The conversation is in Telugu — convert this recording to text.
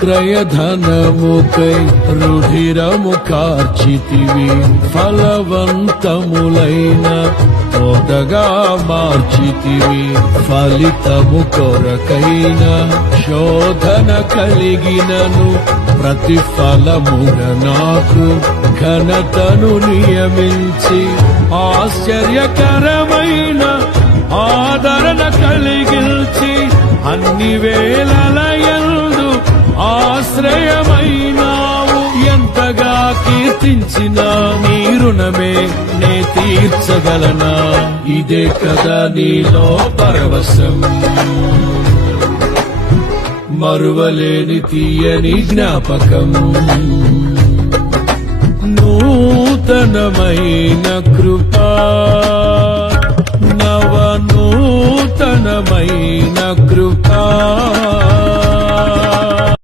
క్రయధనముకై రుధిరము కార్చితివి ఫలవంతములైన తోటగా మార్చితివి ఫలితము కొరకైన శోధన కలిగినను ప్రతిఫలముగా నాకు ఘనతను నియమించి ఆశ్చర్యకరమైన ఆదరణ కలిగిల్చి అన్ని వేళలయందు ఆశ్రయమైనావు ఎంతగా కీర్తించిన నీ రుణమే నే తీర్చగలనా ఇదే కదా నీలో పరవశం మరువలేని తీయని జ్ఞాపకం నూతనమైన కృపా నవనూతనమైన కృపా